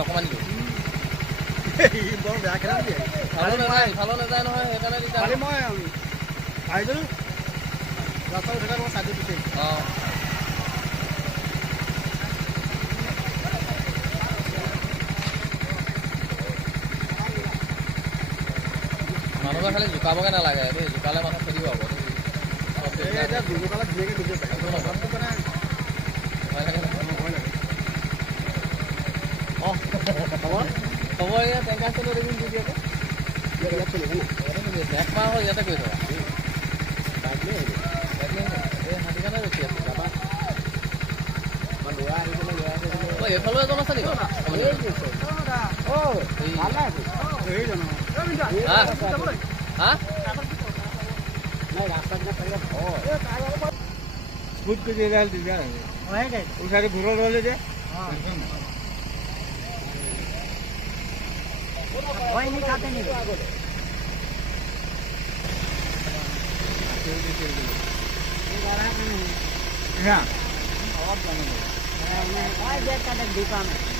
অকমান বৰ বেয়া খেলা দিয়ে ভালো নাযায় নহয় সেইকাৰণে মই আহিছিলোঁ ৰাস্তা উঠে মই চাইডত দিছে অঁ মানুহবোৰে খালি জোকাবগৈ নালাগে দেই জোকালে মানুহ খেলিব আকৌ এতিয়া জোকালে ধুনীয়াকৈ গুচি যায় ভয় লাগে অঁ খবৰ ইয়াত টেংকাৰ চলো দেখোন দি দিয়ক ইয়াত চলিব ন একমাহ হ'ল ইয়াতে কৰি থকা এই হাতী কাৰণে ৰখি আছোঁ তাৰপৰা ল'ৰা আহিছিলে ল'ৰা আহিছিলে এইফালেও এজন আছে নেকি স্কুট কৰে ওখানে ঘুৰে ৰলে যে नहीं खाते नहीं दुकान है